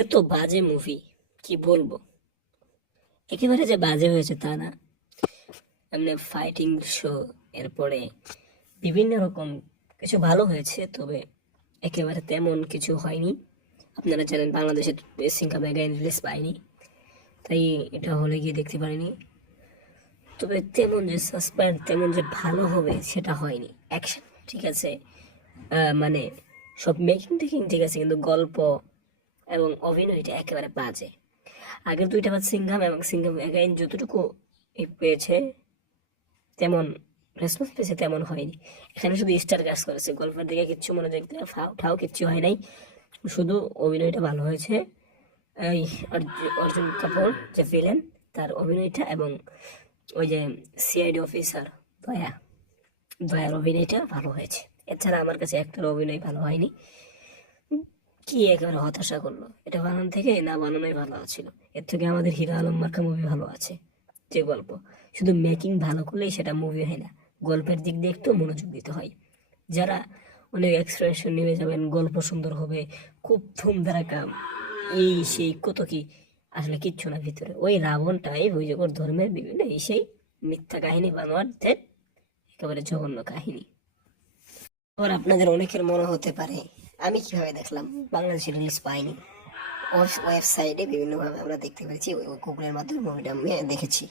এত বাজে মুভি কি বলব? একেবারে যে বাজে হয়েছে তা না। এমনি ফাইটিং শো এরপরে বিভিন্ন রকম কিছু ভালো হয়েছে, তবে একেবারে তেমন কিছু হয়নি। আপনারা জানেন বাংলাদেশের সিঙ্কা ব্যাগাইন রিলিজ পায়নি। তাই এটা হলে গিয়ে দেখতে পারিনি। তবে তেমন যে সাসপেন্স তেমন যে ভালো হবে, সেটা হয়নি। অ্যাকশন ঠিক আছে। মানে সব মেকিং টেকিং ঠিক আছে, কিন্তু গল্প এবং অভিনয়টা একেবারে বাজে। আগের দুইটা বার সিংহাম এবং সিংহাম এগাইন যতটুকু পেয়েছে, তেমন রেসপন্স পেয়েছে তেমন হয়নি। এখানে শুধু স্টার কাজ করেছে, গল্পের দিকে কিচ্ছু মনোযোগ দেওয়া, ফাও, ঠাও কিচ্ছু হয় নাই। শুধু অভিনয়টা ভালো হয়েছে। এই অর্জুন কাপুর যে ভিলেন তার অভিনয়টা এবং ওই যে সিআইডি অফিসার দয়া, দয়ার অভিনয়টা ভালো হয়েছে। এছাড়া আমার কাছে একটার অভিনয় ভালো হয়নি। কি একেবারে হতাশা করল? এটা বানান থেকে না বানানোই ভালো ছিল। এর থেকে আমাদের হিরো আলম মার্কা মুভি ভালো আছে, যে গল্প। শুধু মেকিং ভালো করলেই সেটা মুভি হয় না, গল্পের দিক দিয়ে একটু মনোযোগ দিতে হয়। যারা অনেক এক্সপ্রেশন নিয়ে যাবেন, গল্প সুন্দর হবে, খুব ধুম ধারাকা এই সেই কত কি, আসলে কিচ্ছু না ভিতরে। ওই রাবণটাই জগৎ ধর্মের বিভিন্ন এই সেই মিথ্যা কাহিনী বানোয়ার একেবারে জঘন্য কাহিনী। আবার আপনাদের অনেকের মনে হতে পারে আমি কীভাবে দেখলাম? বাংলাদেশে রিলিজ পাইনি। ওয়েবসাইটে বিভিন্নভাবে আমরা দেখতে পেরেছি গুগলের মাধ্যমে মুভিটা আমি দেখেছি।